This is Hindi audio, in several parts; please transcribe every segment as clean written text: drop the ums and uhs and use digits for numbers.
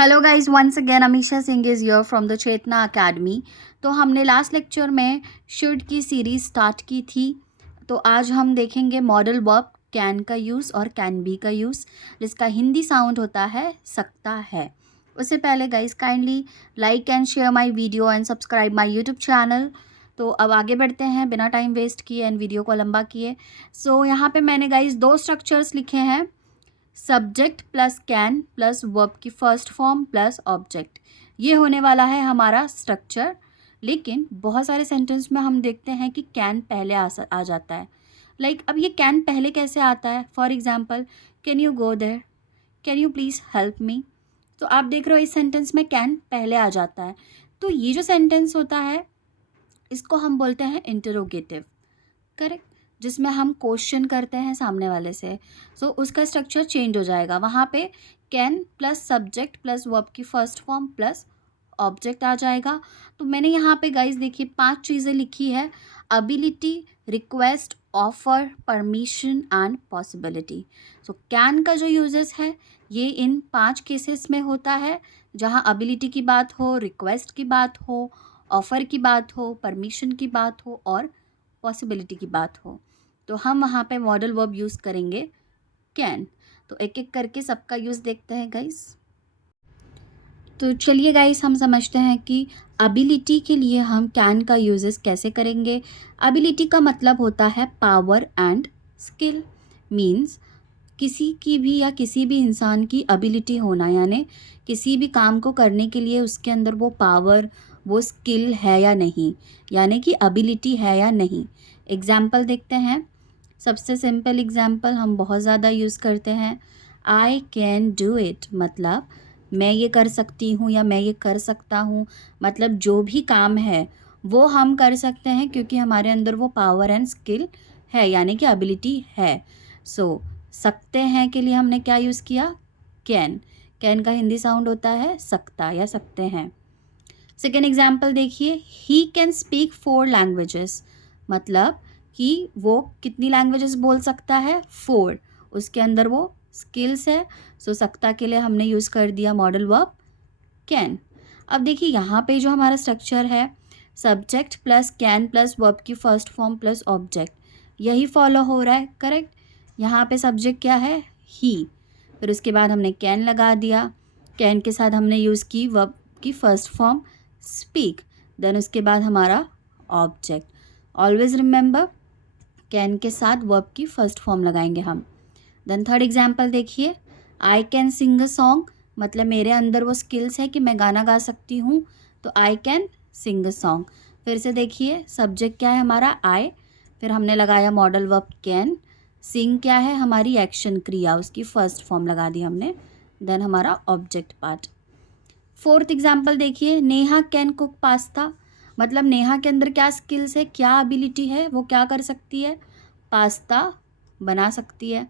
Hello guys, once again Amisha Singh is here from the Chetna academy. तो हमने लास्ट लेक्चर में शुड की सीरीज़ स्टार्ट की थी। तो आज हम देखेंगे मॉडल वर्ब कैन का यूज़ और कैन बी का यूज़, जिसका हिंदी साउंड होता है सकता है। उससे पहले guys kindly like and share my video and subscribe my YouTube channel. तो अब आगे बढ़ते हैं बिना टाइम वेस्ट किए एंड वीडियो को लंबा किए। सो यहाँ पे मैंने गाइस दो स्ट्रक्चर्स लिखे हैं, subject plus can plus verb की फर्स्ट फॉर्म प्लस ऑब्जेक्ट। ये होने वाला है हमारा स्ट्रक्चर। लेकिन बहुत सारे सेंटेंस में हम देखते हैं कि कैन पहले आ जाता है। अब ये कैन पहले कैसे आता है? For example, can you go there, can you please help me. तो आप देख रहे हो इस सेंटेंस में कैन पहले आ जाता है। तो ये जो सेंटेंस होता है इसको हम बोलते हैं इंटरोगेटिव, करेक्ट, जिसमें हम क्वेश्चन करते हैं सामने वाले से। सो उसका स्ट्रक्चर चेंज हो जाएगा। वहाँ पे can plus subject plus verb की फर्स्ट फॉर्म प्लस ऑब्जेक्ट आ जाएगा। तो मैंने यहाँ पे गाइस देखिए 5 चीज़ें लिखी है: ability, request, offer, permission and possibility. So can का जो यूजेस है ये इन 5 केसेस में होता है, जहाँ अबिलिटी की बात हो, रिक्वेस्ट की बात हो, ऑफ़र की बात हो, परमिशन की बात हो और पॉसिबिलिटी की बात हो। तो हम वहाँ पे मॉडल वर्ब यूज़ करेंगे कैन। तो एक एक करके सबका यूज़ देखते हैं गाइस। तो चलिए गाइस हम समझते हैं कि अबिलिटी के लिए हम कैन का यूजेस कैसे करेंगे। अबिलिटी का मतलब होता है पावर एंड स्किल। मीन्स किसी की भी या किसी भी इंसान की अबिलिटी होना, यानी किसी भी काम को करने के लिए उसके अंदर वो पावर, वो स्किल है या नहीं, यानी कि अबिलिटी है या नहीं। एग्जाम्पल देखते हैं। सबसे सिंपल एग्जाम्पल हम बहुत ज़्यादा यूज़ करते हैं, आई कैन डू इट। मतलब मैं ये कर सकती हूँ या मैं ये कर सकता हूँ। मतलब जो भी काम है वो हम कर सकते हैं क्योंकि हमारे अंदर वो पावर एंड स्किल है, यानी कि एबिलिटी है। सो सकते हैं के लिए हमने क्या यूज़ किया? कैन। कैन का हिंदी साउंड होता है सकता या सकते हैं। सेकेंड एग्जाम्पल देखिए, ही कैन स्पीक 4 लैंग्वेजेस। मतलब कि वो कितनी लैंग्वेजेस बोल सकता है? 4। उसके अंदर वो स्किल्स है। सो सकता के लिए हमने यूज़ कर दिया मॉडल वर्ब कैन। अब देखिए यहाँ पे जो हमारा स्ट्रक्चर है, subject plus can plus verb की फर्स्ट फॉर्म प्लस ऑब्जेक्ट, यही फॉलो हो रहा है, करेक्ट। यहाँ पे सब्जेक्ट क्या है? ही। फिर उसके बाद हमने कैन लगा दिया। कैन के साथ हमने यूज़ की वर्ब की फर्स्ट फॉर्म स्पीक। देन उसके बाद हमारा ऑब्जेक्ट। ऑलवेज रिमेंबर, कैन के साथ वर्ब की फर्स्ट फॉर्म लगाएंगे हम। देन थर्ड एग्जाम्पल देखिए, I can sing a song. मतलब मेरे अंदर वो स्किल्स है कि मैं गाना गा सकती हूँ, तो I can sing a song. फिर से देखिए, सब्जेक्ट क्या है हमारा? आई। फिर हमने लगाया मॉडल वर्ब कैन। सिंग क्या है? हमारी एक्शन क्रिया, उसकी फर्स्ट फॉर्म लगा दी हमने। देन हमारा ऑब्जेक्ट पार्ट। फोर्थ एग्जाम्पल देखिए, नेहा कैन कुक पास्ता। मतलब नेहा के अंदर क्या स्किल्स है, क्या एबिलिटी है, वो क्या कर सकती है? पास्ता बना सकती है।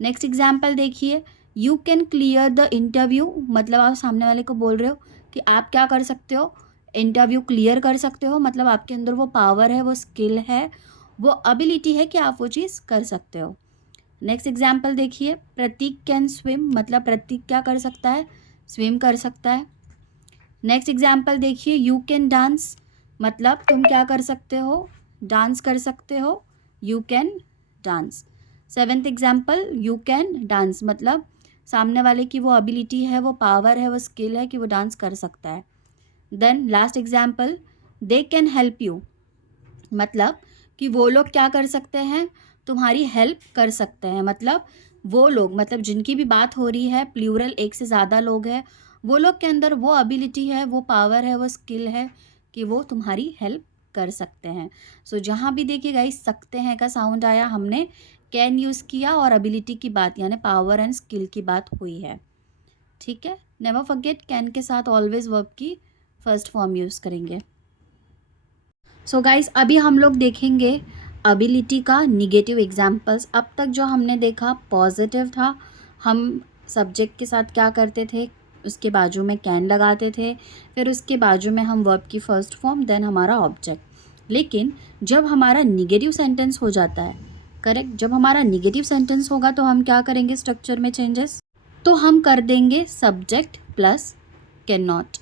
नेक्स्ट एग्जाम्पल देखिए, you can clear the interview. मतलब आप सामने वाले को बोल रहे हो कि आप क्या कर सकते हो? इंटरव्यू क्लियर कर सकते हो। मतलब आपके अंदर वो पावर है, वो स्किल है, वो एबिलिटी है कि आप वो चीज़ कर सकते हो। नेक्स्ट एग्जाम्पल देखिए, प्रतीक कैन स्विम। मतलब प्रतीक क्या कर सकता है? स्विम कर सकता है। नेक्स्ट एग्जाम्पल देखिए, यू कैन डांस। मतलब तुम क्या कर सकते हो? डांस कर सकते हो। You can dance. Seventh example, you can dance. मतलब सामने वाले की वो एबिलिटी है, वो पावर है, वो स्किल है कि वो डांस कर सकता है। Then last example, they can help you. मतलब कि वो लोग क्या कर सकते हैं? तुम्हारी हेल्प कर सकते हैं। मतलब वो लोग, मतलब जिनकी भी बात हो रही है, प्लूरल, एक से ज़्यादा लोग हैं, वो लोग के अंदर वो एबिलिटी है, वो पावर है, वो स्किल है कि वो तुम्हारी हेल्प कर सकते हैं। सो जहाँ भी देखिए गाइस सकते हैं का साउंड आया, हमने कैन यूज़ किया और एबिलिटी की बात यानी पावर एंड स्किल की बात हुई है। ठीक है, नेवर फॉरगेट कैन के साथ ऑलवेज वर्ब की फर्स्ट फॉर्म यूज़ करेंगे। सो गाइस अभी हम लोग देखेंगे एबिलिटी का निगेटिव एग्जाम्पल्स। अब तक जो हमने देखा पॉजिटिव था, हम सब्जेक्ट के साथ क्या करते थे, उसके बाजू में कैन लगाते थे, फिर उसके बाजू में हम वर्ब की फर्स्ट फॉर्म, देन हमारा ऑब्जेक्ट। लेकिन जब हमारा निगेटिव सेंटेंस हो जाता है, करेक्ट, जब हमारा निगेटिव सेंटेंस होगा तो हम क्या करेंगे स्ट्रक्चर में चेंजेस? तो हम कर देंगे सब्जेक्ट प्लस कैन नॉट।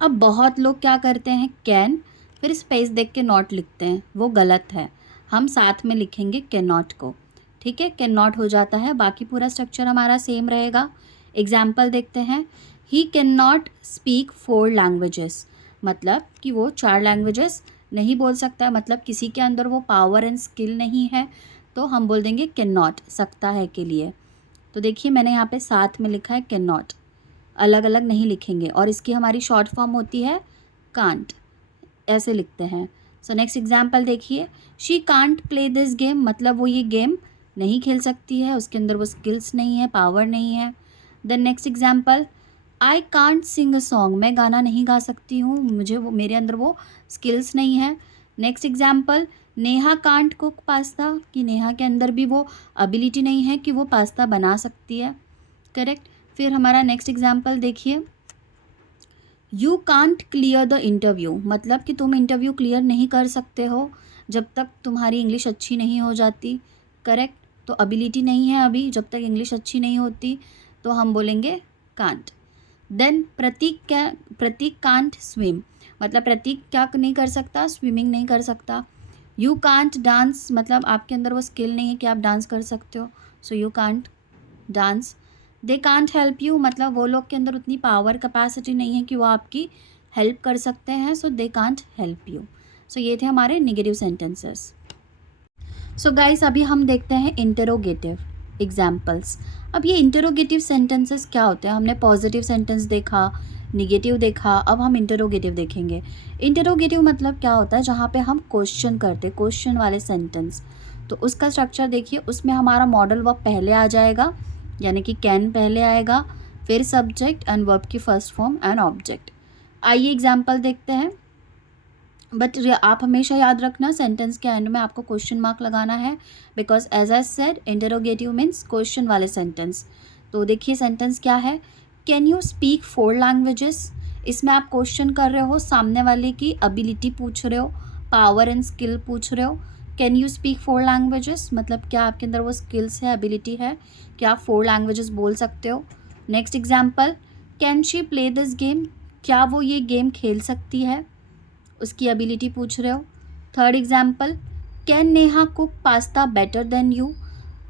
अब बहुत लोग क्या करते हैं, कैन फिर स्पेस देख के नॉट लिखते हैं, वो गलत है। हम साथ में लिखेंगे कैन नॉट को, ठीक है, कैन नॉट हो जाता है, बाकी पूरा स्ट्रक्चर हमारा सेम रहेगा। एग्जाम्पल देखते हैं, he can not speak 4 languages, मतलब कि वो 4 लैंग्वेजेस नहीं बोल सकता, मतलब किसी के अंदर वो पावर एंड स्किल नहीं है, तो हम बोल देंगे कैन नॉट, सकता है के लिए। तो देखिए मैंने यहाँ पे साथ में लिखा है कैन नॉट, अलग अलग नहीं लिखेंगे, और इसकी हमारी शॉर्ट फॉर्म होती है कांट, ऐसे लिखते हैं। सो नेक्स्ट एग्जाम्पल देखिए, she can't play this game, मतलब वो ये गेम नहीं खेल सकती है, उसके अंदर वो स्किल्स नहीं है, पावर नहीं है। Then next example, I can't sing a song, मैं गाना नहीं गा सकती हूँ, मुझे वो, मेरे अंदर वो स्किल्स नहीं है। Next example, Neha can't cook pasta, कि नेहा के अंदर भी वो एबिलिटी नहीं है कि वो पास्ता बना सकती है, करेक्ट। फिर हमारा नेक्स्ट एग्जाम्पल देखिए, you can't clear the interview, मतलब कि तुम इंटरव्यू क्लियर नहीं कर सकते हो जब तक तुम्हारी इंग्लिश अच्छी नहीं हो जाती, करेक्ट। तो एबिलिटी नहीं है अभी, जब तक इंग्लिश अच्छी नहीं होती, तो हम बोलेंगे can't. Then Prateek can't swim, मतलब प्रतीक क्या नहीं कर सकता, स्विमिंग नहीं कर सकता। यू कांट डांस, मतलब आपके अंदर वो स्किल नहीं है कि आप डांस कर सकते हो, so you can't dance. They can't help you, मतलब वो लोग के अंदर उतनी पावर कैपेसिटी नहीं है कि वो आपकी हेल्प कर सकते हैं, सो दे कांट हेल्प यू। सो ये थे हमारे निगेटिव सेंटेंसेस। सो गाइस अभी हम देखते हैं इंटरोगेटिव एग्जाम्पल्स। अब ये इंटरोगेटिव सेंटेंसेस क्या होते हैं, हमने पॉजिटिव सेंटेंस देखा, निगेटिव देखा, अब हम इंटरोगेटिव देखेंगे। इंटरोगेटिव मतलब क्या होता है, जहाँ पे हम क्वेश्चन करते, क्वेश्चन वाले सेंटेंस। तो उसका स्ट्रक्चर देखिए, उसमें हमारा मॉडल वर्ब पहले आ जाएगा, यानी कि कैन पहले आएगा, फिर सब्जेक्ट एंड वर्ब की फर्स्ट फॉर्म एंड ऑब्जेक्ट। आइए एग्जाम्पल देखते हैं। बट आप हमेशा याद रखना, सेंटेंस के एंड में आपको क्वेश्चन मार्क लगाना है, because as I said interrogative means question वाले सेंटेंस। तो देखिए सेंटेंस क्या है, कैन यू स्पीक 4 लैंग्वेजेस, इसमें आप क्वेश्चन कर रहे हो, सामने वाले की एबिलिटी पूछ रहे हो, पावर एंड स्किल पूछ रहे हो। कैन यू स्पीक 4 लैंग्वेजेस, मतलब क्या आपके अंदर वो स्किल्स है, एबिलिटी है, क्या आप 4 लैंग्वेजेस बोल सकते हो। Next example, can she play this game, क्या वो ये गेम खेल सकती है, उसकी एबिलिटी पूछ रहे हो। Third example, can Neha cook pasta better than you,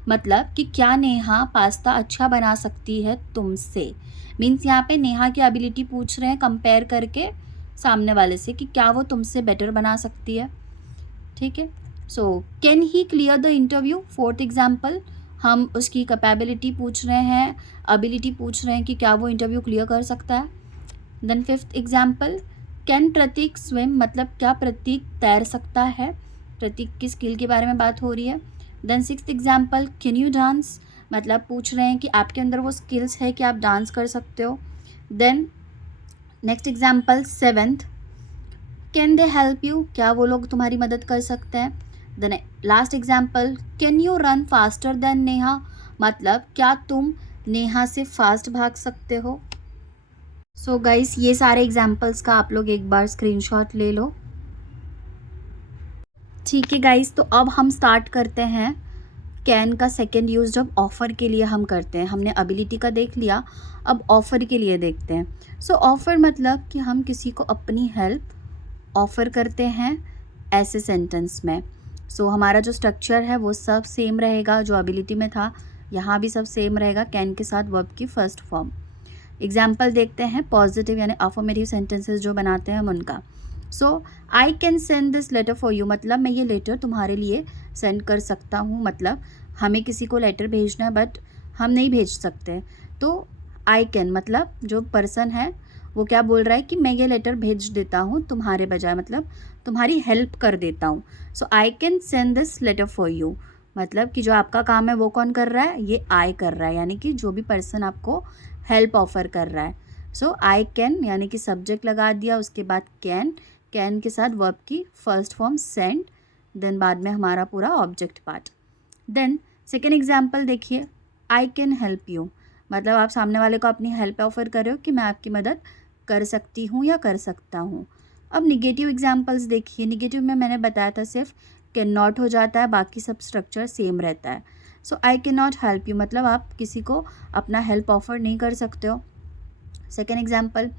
मतलब कि क्या नेहा पास्ता अच्छा बना सकती है तुमसे, मीन्स यहाँ पे नेहा की एबिलिटी पूछ रहे हैं कंपेयर करके सामने वाले से, कि क्या वो तुमसे बेटर बना सकती है, ठीक है। So can he clear the interview, fourth example, हम उसकी कैपेबिलिटी पूछ रहे हैं, एबिलिटी पूछ रहे हैं कि क्या वो इंटरव्यू क्लियर कर सकता है। Then fifth example, can Prateek swim, मतलब क्या प्रतीक तैर सकता है, प्रतीक की स्किल के बारे में बात हो रही है। Then sixth example, can you dance, मतलब पूछ रहे हैं कि आपके अंदर वो स्किल्स है कि आप डांस कर सकते हो। Then next example seventh, can they help you, क्या वो लोग तुम्हारी मदद कर सकते हैं। Then last example, can you run faster than Neha, मतलब क्या तुम नेहा से फास्ट भाग सकते हो। सो गाइस ये सारे एग्जाम्पल्स का आप लोग एक बार स्क्रीनशॉट ले लो, ठीक है गाइस। तो अब हम स्टार्ट करते हैं कैन का सेकेंड यूज़, जब ऑफ़र के लिए हम करते हैं। हमने एबिलिटी का देख लिया, अब ऑफ़र के लिए देखते हैं। सो ऑफ़र मतलब कि हम किसी को अपनी हेल्प ऑफ़र करते हैं ऐसे सेंटेंस में। सो हमारा जो स्ट्रक्चर है वो सब सेम रहेगा, जो एबिलिटी में था यहाँ भी सब सेम रहेगा, कैन के साथ वर्ब की फर्स्ट फॉर्म। एग्जाम्पल देखते हैं पॉजिटिव यानी अफर्मेटिव सेंटेंसेस जो बनाते हैं हम उनका। So I can send this letter for you, मतलब मैं ये लेटर तुम्हारे लिए सेंड कर सकता हूँ, मतलब हमें किसी को लेटर भेजना है बट हम नहीं भेज सकते, तो आई कैन मतलब जो पर्सन है वो क्या बोल रहा है कि मैं ये लेटर भेज देता हूँ तुम्हारे बजाय, मतलब तुम्हारी हेल्प कर देता हूँ। So I can send this letter for you, मतलब कि जो आपका काम है वो कौन कर रहा है, ये आई कर रहा है, यानी कि जो भी पर्सन आपको हेल्प ऑफ़र कर रहा है। सो आई कैन यानी कि सब्जेक्ट लगा दिया, उसके बाद कैन, कैन के साथ वर्ब की फर्स्ट फॉर्म सेंड, देन बाद में हमारा पूरा object part. Then second example देखिए, आई कैन हेल्प यू, मतलब आप सामने वाले को अपनी हेल्प ऑफ़र कर रहे हो कि मैं आपकी मदद कर सकती हूँ या कर सकता हूँ। अब निगेटिव एग्जाम्पल्स देखिए, निगेटिव में मैंने बताया था सिर्फ कैन नॉट हो जाता है, बाकी सब स्ट्रक्चर सेम रहता है। So I can not help you मतलब आप किसी को अपना हेल्प ऑफ़र नहीं कर सकते हो। Second example,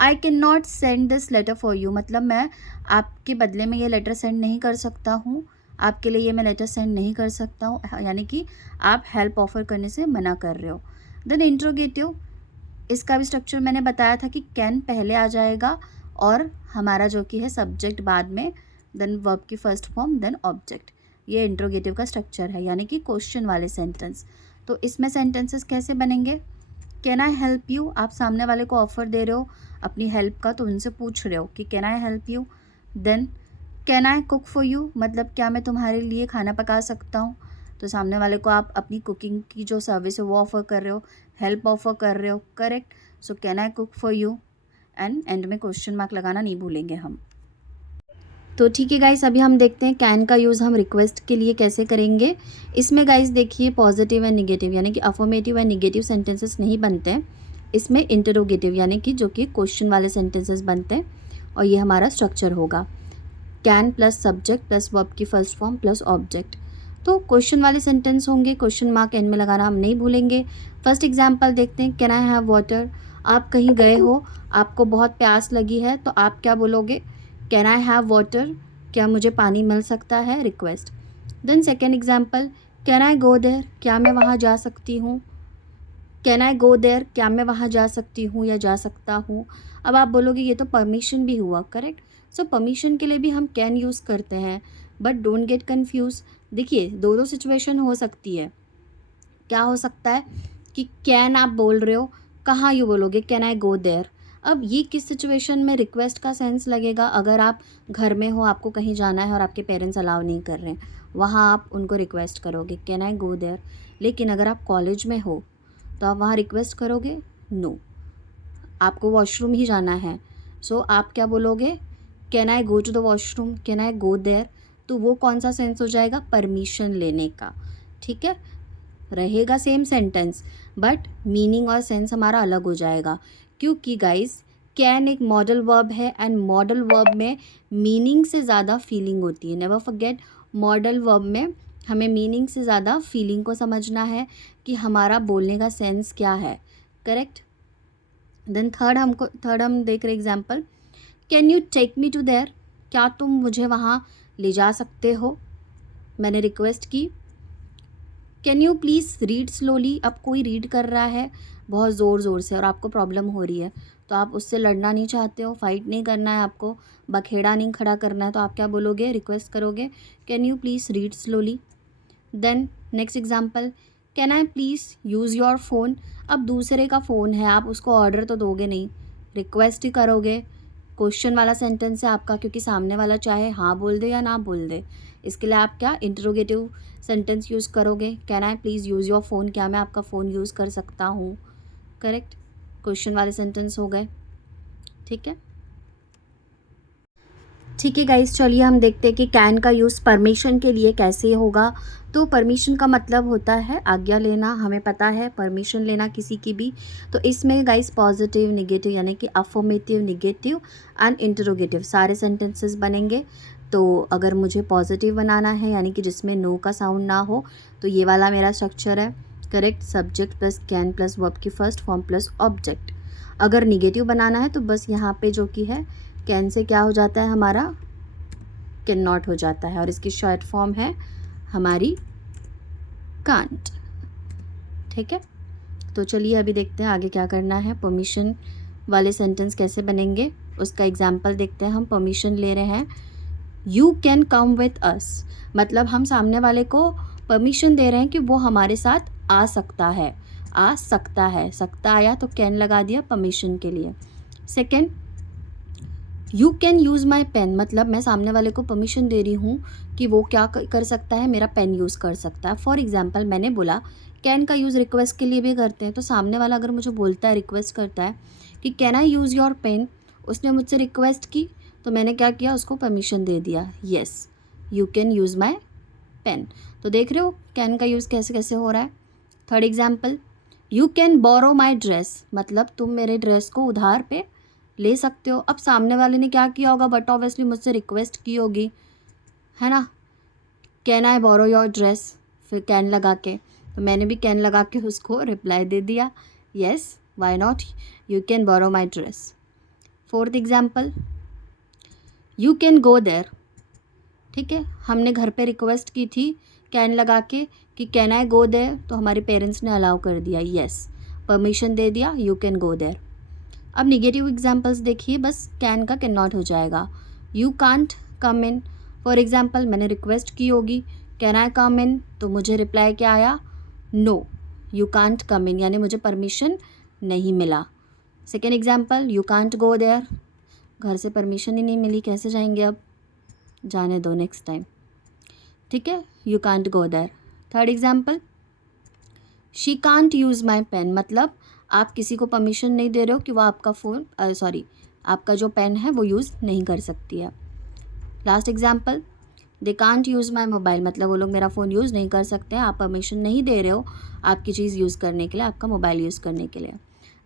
I can not send this letter for you, मतलब मैं आपके बदले में ये लेटर सेंड नहीं कर सकता हूँ, आपके लिए ये मैं लेटर सेंड नहीं कर सकता हूँ, यानी कि आप हेल्प ऑफर करने से मना कर रहे हो। देन इंट्रोगेटिव, इसका भी स्ट्रक्चर मैंने बताया था कि कैन पहले आ जाएगा और हमारा जो कि है सब्जेक्ट बाद में, देन वर्ब की फर्स्ट फॉर्म, देन ऑब्जेक्ट। ये इंट्रोगेटिव का स्ट्रक्चर है, यानी कि क्वेश्चन वाले सेंटेंस। तो इसमें सेंटेंसेस कैसे बनेंगे? कैन आई हेल्प यू, आप सामने वाले को ऑफर दे रहे हो अपनी हेल्प का, तो उनसे पूछ रहे हो कि can I help you. Then can I cook for you, मतलब क्या मैं तुम्हारे लिए खाना पका सकता हूँ, तो सामने वाले को आप अपनी कुकिंग की जो सर्विस है वो ऑफ़र कर रहे हो, हेल्प ऑफ़र कर रहे हो, correct. So can I cook for you, and and में क्वेश्चन मार्क लगाना नहीं भूलेंगे हम। तो ठीक है गाइस, अभी हम देखते हैं कैन का यूज़ हम रिक्वेस्ट के लिए कैसे करेंगे। इसमें गाइस देखिए पॉजिटिव एंड निगेटिव, यानी कि अफर्मेटिव एंड निगेटिव सेंटेंसेस नहीं बनते हैं। इसमें इंटरोगेटिव यानी कि जो कि क्वेश्चन वाले सेंटेंसेस बनते हैं, और ये हमारा स्ट्रक्चर होगा can plus subject plus verb की फर्स्ट फॉर्म प्लस ऑब्जेक्ट। तो क्वेश्चन वाले सेंटेंस होंगे, क्वेश्चन मार्क एंड में लगाना हम नहीं भूलेंगे। फर्स्ट एग्जाम्पल देखते हैं, कैन आई हैव वाटर। आप कहीं गए हो, आपको बहुत प्यास लगी है, तो आप क्या बोलोगे? कैन आई हैव वाटर, क्या मुझे पानी मिल सकता है, request. Then second example, can I go there, क्या मैं वहाँ जा सकती हूँ। कैन आई गो देयर, क्या मैं वहाँ जा सकती हूँ या जा सकता हूँ। अब आप बोलोगे ये तो परमिशन भी हुआ, करेक्ट। सो परमिशन के लिए भी हम कैन यूज़ करते हैं, बट डोंट गेट कन्फ्यूज। देखिए दो दो सिचुएशन हो सकती है। क्या हो सकता है कि कैन आप बोल रहे हो, कहाँ यू बोलोगे कैन आई गो देयर। अब ये किस सिचुएशन में रिक्वेस्ट का सेंस लगेगा? अगर आप घर में हो, आपको कहीं जाना है और आपके पेरेंट्स अलाउ नहीं कर रहे हैं, वहाँ आप उनको रिक्वेस्ट करोगे कैन आई गो देयर। लेकिन अगर आप कॉलेज में हो तो आप वहाँ रिक्वेस्ट करोगे नो, आपको वॉशरूम ही जाना है। सो आप क्या बोलोगे? Can I go to the washroom, can I go there. तो वो कौन सा सेंस हो जाएगा? परमिशन लेने का, ठीक है। रहेगा सेम सेंटेंस, बट मीनिंग और सेंस हमारा अलग हो जाएगा, क्योंकि गाइस कैन एक मॉडल वर्ब है, एंड मॉडल वर्ब में मीनिंग से ज़्यादा फीलिंग होती है। नेवर फॉरगेट, मॉडल वर्ब में हमें मीनिंग से ज़्यादा फीलिंग को समझना है कि हमारा बोलने का सेंस क्या है, करेक्ट। देन थर्ड हम देख रहे example, can you take me to there, क्या तुम मुझे वहाँ ले जा सकते हो, मैंने रिक्वेस्ट की। Can you please read slowly, अब कोई रीड कर रहा है बहुत ज़ोर ज़ोर से और आपको प्रॉब्लम हो रही है, तो आप उससे लड़ना नहीं चाहते हो, फाइट नहीं करना है आपको, बखेड़ा नहीं खड़ा करना है, तो आप क्या बोलोगे? रिक्वेस्ट करोगे can you please read slowly. Then next example, can I please use your phone. अब दूसरे का फ़ोन है, आप उसको ऑर्डर तो दोगे नहीं, रिक्वेस्ट ही करोगे। क्वेश्चन वाला सेंटेंस है आपका, क्योंकि सामने वाला चाहे हाँ बोल दे या ना बोल दे, इसके लिए आप क्या इंटरोगेटिव सेंटेंस यूज़ करोगे, can I please use your phone, क्या मैं आपका फ़ोन यूज़ कर सकता हूँ, करेक्ट। क्वेश्चन वाले सेंटेंस हो गए, ठीक है। ठीक है गाइस, चलिए हम देखते हैं कि कैन का यूज़ परमिशन के लिए कैसे होगा। तो परमिशन का मतलब होता है आज्ञा लेना, हमें पता है परमिशन लेना किसी की भी। तो इसमें गाइस पॉजिटिव निगेटिव यानी कि अफर्मेटिव निगेटिव एंड इंटरोगेटिव सारे सेंटेंसेस बनेंगे। तो अगर मुझे पॉजिटिव बनाना है यानी कि जिसमें नो का साउंड ना हो, तो ये वाला मेरा स्ट्रक्चर है, correct. Subject plus can plus verb की फर्स्ट फॉर्म प्लस ऑब्जेक्ट। अगर निगेटिव बनाना है तो बस यहाँ पे जो कि है कैन से क्या हो जाता है हमारा? कैन नॉट हो जाता है, और इसकी शॉर्ट फॉर्म है हमारी कांट, ठीक है। तो चलिए अभी देखते हैं आगे क्या करना है। परमिशन वाले सेंटेंस कैसे बनेंगे उसका एग्जाम्पल देखते हैं। हम परमिशन ले रहे हैं, you can come with us, मतलब हम सामने वाले को परमिशन दे रहे हैं कि वो हमारे साथ आ सकता है, आ सकता है, सकता आया तो कैन लगा दिया परमिशन के लिए। Second, you can use my pen, मतलब मैं सामने वाले को परमिशन दे रही हूँ कि वो क्या कर सकता है, मेरा पेन यूज़ कर सकता है। फॉर एग्जाम्पल मैंने बोला कैन का यूज़ रिक्वेस्ट के लिए भी करते हैं, तो सामने वाला अगर मुझे बोलता है, रिक्वेस्ट करता है कि can I use your pen, उसने मुझसे रिक्वेस्ट की, तो मैंने क्या किया? उसको परमिशन दे दिया, yes you can use my pen. तो देख रहे हो कैन का यूज़ कैसे कैसे हो रहा है। Third example, you can borrow my dress, मतलब तुम मेरे ड्रेस को उधार पे ले सकते हो। अब सामने वाले ने क्या किया होगा? बट ऑब्वियसली मुझसे रिक्वेस्ट की होगी, है ना, can I borrow your dress, फिर कैन लगा के, तो मैंने भी कैन लगा के उसको रिप्लाई दे दिया, yes why not, you can borrow my dress. Fourth example, you can go there. ठीक है, हमने घर पे रिक्वेस्ट की थी कैन लगा के कि कैन आई गो देयर, तो हमारे पेरेंट्स ने अलाउ कर दिया, यस परमिशन दे दिया, यू कैन गो देयर। अब निगेटिव एग्जाम्पल्स देखिए, बस कैन का कैन नॉट हो जाएगा। You can't come in, for example मैंने रिक्वेस्ट की होगी कैन आई कम इन, तो मुझे रिप्लाई क्या आया, no you can't come in, यानी मुझे परमिशन नहीं मिला। Second example, you can't go there, घर से परमिशन ही नहीं मिली, कैसे जाएंगे अब, जाने दो नेक्स्ट टाइम। ठीक है, you can't go there. Third example, she can't use my pen, मतलब आप किसी को परमिशन नहीं दे रहे हो कि वो आपका फ़ोन आपका जो पेन है वो यूज़ नहीं कर सकती है। Last example, they can't use my mobile, मतलब वो लोग मेरा फ़ोन यूज़ नहीं कर सकते, आप परमिशन नहीं दे रहे हो आपकी चीज़ यूज़ करने के लिए, आपका मोबाइल यूज़ करने के लिए।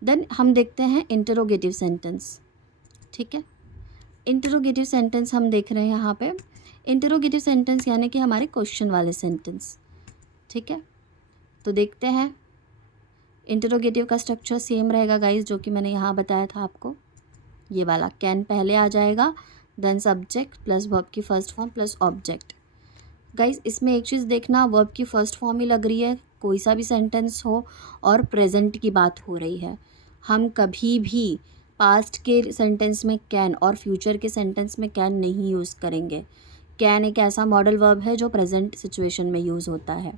देन हम देखते हैं इंटरोगेटिव सेंटेंस। ठीक है, इंटरोगेटिव सेंटेंस हम देख रहे हैं यहाँ पे। इंटरोगेटिव सेंटेंस यानी कि हमारे क्वेश्चन वाले सेंटेंस। ठीक है, तो देखते हैं। इंटरोगेटिव का स्ट्रक्चर सेम रहेगा गाइस, जो कि मैंने यहाँ बताया था आपको, ये वाला। कैन पहले आ जाएगा, देन सब्जेक्ट प्लस वर्ब की first form plus object. Guys इसमें एक चीज़ देखना, वर्ब की फर्स्ट फॉर्म ही लग रही है, कोई सा भी सेंटेंस हो और प्रेजेंट की बात हो रही है। हम कभी भी पास्ट के सेंटेंस में कैन और फ्यूचर के सेंटेंस में कैन नहीं यूज़ करेंगे। कैन एक ऐसा मॉडल वर्ब है जो प्रेजेंट सिचुएशन में यूज़ होता है,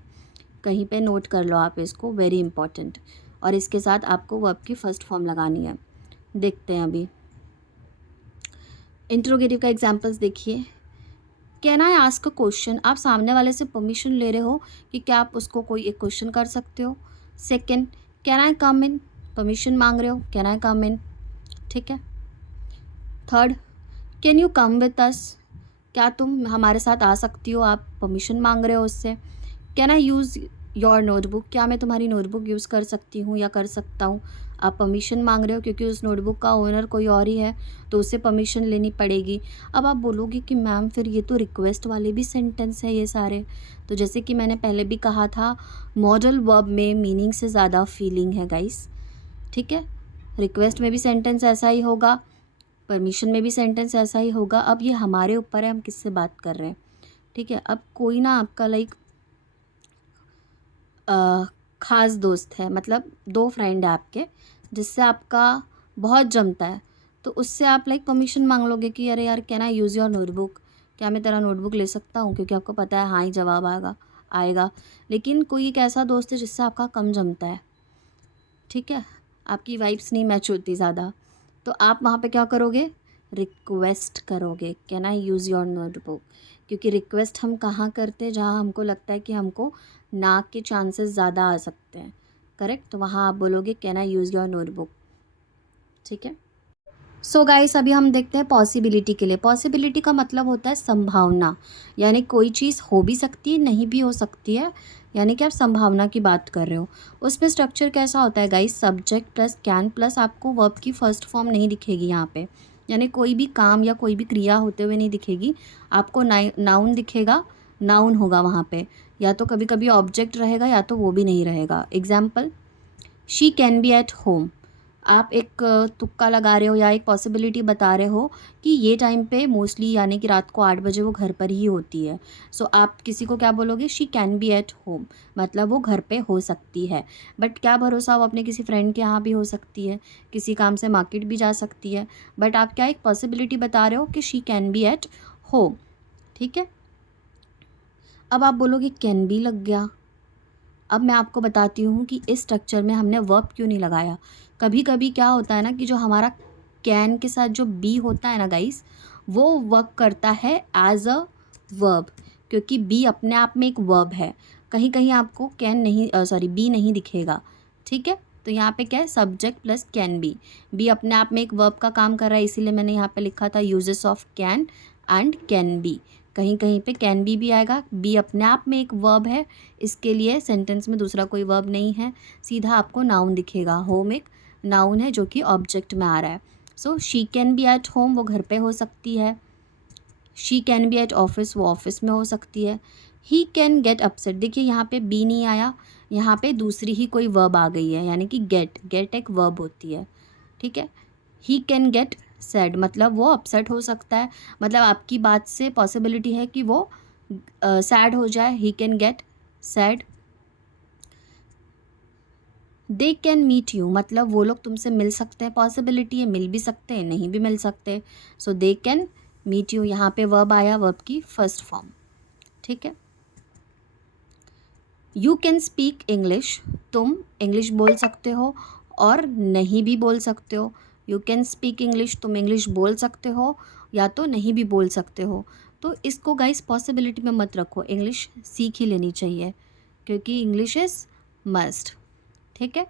कहीं पे नोट कर लो आप इसको, वेरी इंपॉर्टेंट। और इसके साथ आपको वर्ब की फर्स्ट फॉर्म लगानी है। देखते हैं अभी इंटरोगेटिव का एग्जांपल्स देखिए। Can I ask a question, आप सामने वाले से परमिशन ले रहे हो कि क्या आप उसको कोई एक क्वेश्चन कर सकते हो। Second, can I come in, permission मांग रहे हो, कैन आई कम इन। ठीक है। Third, can you come with us, क्या तुम हमारे साथ आ सकती हो, आप परमिशन मांग रहे हो उससे। Can I use your notebook, क्या मैं तुम्हारी नोटबुक यूज़ कर सकती हूँ या कर सकता हूँ, आप परमिशन मांग रहे हो क्योंकि उस नोटबुक का ओनर कोई और ही है तो उससे परमिशन लेनी पड़ेगी। अब आप बोलोगे कि मैम फिर ये तो रिक्वेस्ट वाले भी सेंटेंस है ये सारे। तो जैसे कि मैंने पहले भी कहा था, मॉडल वर्ब में मीनिंग से ज़्यादा फीलिंग है गाइस। ठीक है, रिक्वेस्ट में भी सेंटेंस ऐसा ही होगा, परमिशन में भी सेंटेंस ऐसा ही होगा। अब ये हमारे ऊपर है हम किससे बात कर रहे हैं। ठीक है, अब कोई ना आपका लाइक ख़ास दोस्त है, मतलब दो फ्रेंड है आपके जिससे आपका बहुत जमता है, तो उससे आप लाइक परमिशन मांग लोगे कि अरे यार can I use your notebook, क्या मैं तेरा नोटबुक ले सकता हूँ, क्योंकि आपको पता है हाँ ही जवाब आएगा। लेकिन कोई एक ऐसा दोस्त है जिससे आपका कम जमता है, ठीक है, आपकी वाइब्स नहीं मैच होती ज़्यादा, तो आप वहाँ पे क्या करोगे, रिक्वेस्ट करोगे can I use your notebook. क्योंकि रिक्वेस्ट हम कहाँ करते हैं, जहाँ हमको लगता है कि हमको ना के चांसेस ज़्यादा आ सकते हैं, करेक्ट, तो वहाँ आप बोलोगे can I use your notebook. ठीक है, सो गाइस अभी हम देखते हैं पॉसिबिलिटी के लिए। पॉसिबिलिटी का मतलब होता है संभावना, यानी कोई चीज़ हो भी सकती है नहीं भी हो सकती है, यानी कि आप संभावना की बात कर रहे हो। उसमें स्ट्रक्चर कैसा होता है guys, subject plus can plus आपको वर्ब की फर्स्ट फॉर्म नहीं दिखेगी यहाँ पे, यानी कोई भी काम या कोई भी क्रिया होते हुए नहीं दिखेगी आपको, नाउन दिखेगा, नाउन होगा वहाँ पे, या तो कभी कभी ऑब्जेक्ट रहेगा या तो वो भी नहीं रहेगा। Example, she can be at home, आप एक तुक्का लगा रहे हो या एक पॉसिबिलिटी बता रहे हो कि ये टाइम पे मोस्टली यानी कि रात को 8 बजे वो घर पर ही होती है। सो आप किसी को क्या बोलोगे, she can be at home, मतलब वो घर पे हो सकती है। बट क्या भरोसा, वो अपने किसी फ्रेंड के यहाँ भी हो सकती है, किसी काम से मार्केट भी जा सकती है, बट आप क्या एक पॉसिबिलिटी बता रहे हो कि she can be at home. ठीक है, अब आप बोलोगे कैन बी लग गया। अब मैं आपको बताती हूँ कि इस स्ट्रक्चर में हमने वर्ब क्यों नहीं लगाया। कभी कभी क्या होता है ना कि जो हमारा कैन के साथ जो बी होता है ना गाइस, वो वर्क करता है एज अ वर्ब, क्योंकि बी अपने आप में एक वर्ब है। कहीं कहीं आपको कैन नहीं बी नहीं दिखेगा। ठीक है, तो यहाँ पे क्या है, subject plus can be, be अपने आप में एक वर्ब का काम कर रहा है, इसीलिए मैंने यहाँ पे लिखा था uses of can and can be. कहीं कहीं पे कैन बी भी आएगा, बी अपने आप में एक वर्ब है, इसके लिए सेंटेंस में दूसरा कोई वर्ब नहीं है, सीधा आपको नाउन दिखेगा। होम एक नाउन है जो कि ऑब्जेक्ट में आ रहा है। So she can be at home, वो घर पे हो सकती है। She can be at office, वो ऑफिस में हो सकती है। ही कैन गेट अपसेट, देखिए यहाँ पे बी नहीं आया, यहाँ पे दूसरी ही कोई वर्ब आ गई है, यानी कि गेट, गेट एक वर्ब होती है। ठीक है, ही कैन गेट सैड मतलब वो अपसेट हो सकता है, मतलब आपकी बात से पॉसिबिलिटी है कि वो सैड हो जाए, he can get sad. They can meet you मतलब वो लोग तुमसे मिल सकते हैं, पॉसिबिलिटी है मिल भी सकते हैं नहीं भी मिल सकते। सो दे कैन मीट यू, यहाँ पे वर्ब आया, वर्ब की फर्स्ट फॉर्म। ठीक है। यू कैन स्पीक इंग्लिश, तुम इंग्लिश बोल सकते हो और नहीं भी बोल सकते हो। यू कैन स्पीक इंग्लिश, तुम इंग्लिश बोल सकते हो या तो नहीं भी बोल सकते हो। तो इसको गाइस पॉसिबिलिटी में मत रखो, इंग्लिश सीख ही लेनी चाहिए क्योंकि इंग्लिश इज़ मस्ट। ठीक है।